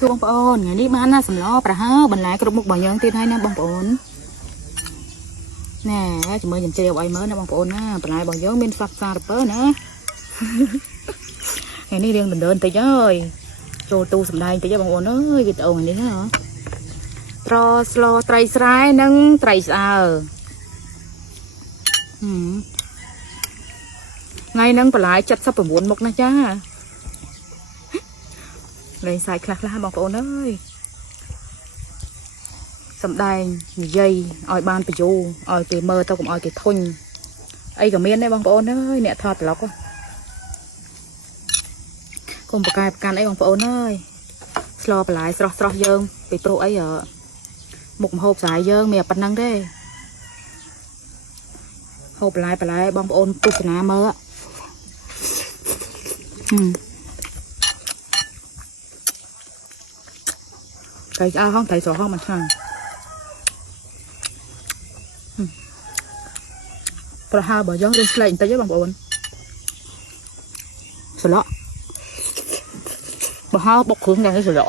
សួរបងប្អូនថ្ងៃនេះបានណាសម្លប្រហើបន្លែគ្រប់មុខរបស់យើងទៀតហើយណាបងប្អូនណែជំនួយជម្រាបឲ្យមើលណាបងប្អូនណាបន្លែរបស់យើងមានសាប់សារពើណាថ្ងៃនេះរៀងដណ្ដើនតិចហើយចូលទូសម្ដែងតិចបងប្អូនអើយវីដេអូនេះណាត្រស្លត្រីស្រែនិងត្រីស្អើថ្ងៃហ្នឹងបន្លែ79មុខណាចាលេងសាយខ្លះបងប្អូនអើយសំដែងនិយាយឲ្យបានបញ្យូឲ្យគេមើលទៅកុំឲ្យគេធុញអីក៏មានដែរបងប្អូនអើយអ្នកថតប្លុកកុំប្រកែប្រកាន់អីបងប្អូនអើយស្លបន្លែស្រស់យើងពីព្រោះអីមុខម្ហូបស្រាយយើងមានប៉ុណ្ណឹងទេហូបបន្លែបងប្អូនទស្សនាមើលត្រីឆ្អើរហងត្រីស្រស់ហងមិនឆ្ងាញ់ប្រហើបើយើងរៀងស្លេកបន្តិចទេបងប្អូនស្លក់បើហើបុកគ្រឿងយ៉ាងនេះស្លក់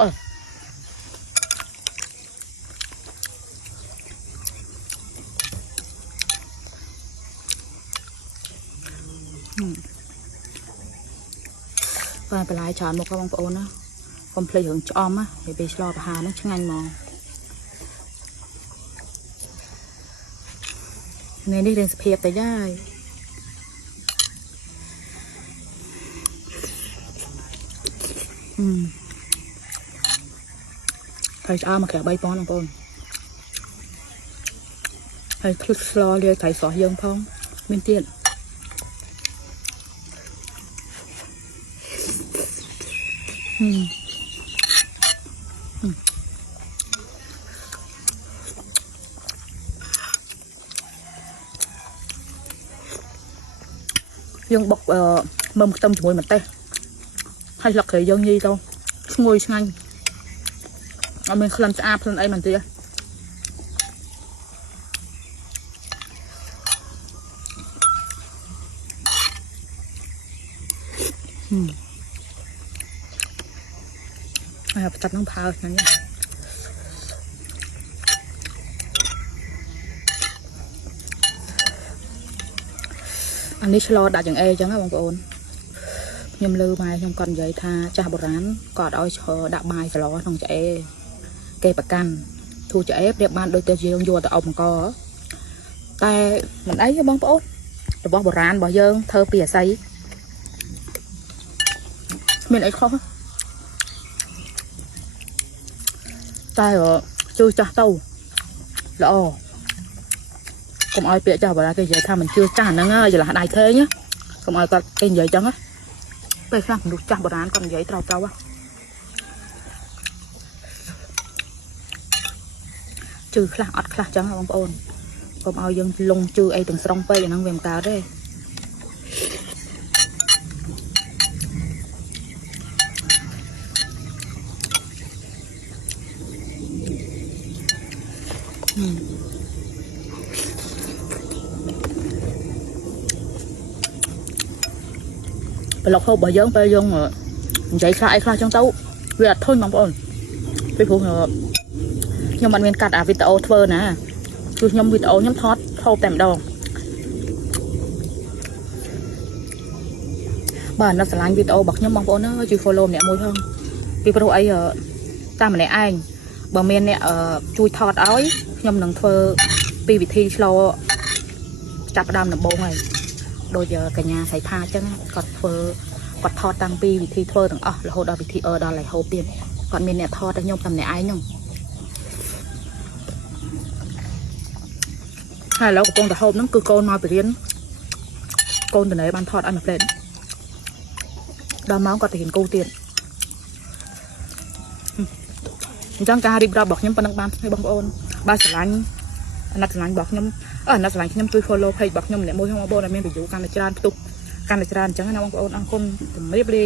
បាទបន្លែច្រើនមកបងប្អូនណាកុំភ្លេចរឿងឆ្អមណាពេលស្លប្រហើហ្នឹងឆ្ងាញ់ហ្មងថ្ងៃនេះរៀងសភាពតិចហើយត្រីឆ្អើរមកក្រាប3ប៉ុណ្ណឹងបងប្អូនហើយភ្លឹកស្លលាយត្រីស្រស់យើងផងមានទៀតយើងបុកមើមខ្ទឹមជាមួយម្ទេសហើយស្លឹកគ្រៃយើងញីទៅឈ្ងុយឆ្ងាញ់អត់មានក្លិនស្អាតក្លិនអីមិនទៀតហើយបន្ទាប់នឹងផើហ្នឹងអានេះឆ្លដាក់ចង្អេរអញ្ចឹងណាបងប្អូនខ្ញុំលើម៉ែខ្ញុំគាត់និយាយថាចាស់បុរាណគាត់ឲ្យឈរដាក់បាយស្លក្នុងចង្អេរគេប្រកាន់ធូរចង្អេរប្រៀបបានដូចទៅយើងយកទៅអុំអង្គតែមិនអីទេបងប្អូនរបស់បុរាណរបស់យើងធ្វើពីអាស័យមានអីខុសតែជឿចាស់ទៅល្អកុំឲ្យពាក្យចាស់បុរាណគេនិយាយថាមិនជឿចាស់ហ្នឹងហើយច្រឡះដៃធេងណាកុំឲ្យគាត់គេនិយាយចឹងណាពេលខ្លះមនុស្សចាស់បុរាណគាត់និយាយត្រូវជឿខ្លះអត់ខ្លះចឹងណាបងប្អូនកុំឲ្យយើងលងជឿអីទាំងស្រុងពេកអាហ្នឹងវាមិនកើតទេប្លុកហូបរបស់យើងពេលយើងនិយាយខ្លះអីខ្លះចឹងទៅវាអត់ធុញបងប្អូនពីព្រោះខ្ញុំអត់មានកាត់អាវីដេអូធ្វើណាគឺខ្ញុំវីដេអូខ្ញុំថតហូបតែម្ដងបាទអ្នកស្រឡាញ់វីដេអូរបស់ខ្ញុំបងប្អូនជួយ follow ម្នាក់មួយផងពីព្រោះអីតាមម្នាក់ឯងបើមានអ្នកជួយថតឲ្យខ្ញុំនឹងធ្វើពីវិធីឆ្លចាប់ផ្ដើមដំបូងហើយដូចកញ្ញាសៃផាអញ្ចឹងគាត់ថតតាំងពីវិធីធ្វើទាំងអស់រហូតដល់វិធីដល់ឲ្យហូបទៀតគាត់មានអ្នកថតតែខ្ញុំតែម្នាក់ឯងហ្នឹងហើយឥឡូវកំពុងតែហូបហ្នឹងគឺកូនមកពីរៀនកូនតនេបានថតឲ្យមួយផ្លេតដល់ម៉ោងគាត់ទៅរៀនគូទៀតអញ្ចឹងការរៀបរាប់របស់ខ្ញុំប៉ុណ្ណឹងបានហើយបងប្អូនបើស្រឡាញ់អាណត្តិស្រឡាញ់របស់ខ្ញុំអាណត្តិស្រឡាញ់ខ្ញុំជួយ follow page របស់ខ្ញុំម្នាក់មួយផងបងប្អូនឲ្យមាន view កាន់តែច្រើនផ្ទុះកាន់តែច្រើនអញ្ចឹងណាបងប្អូនអរគុណជំរាបលា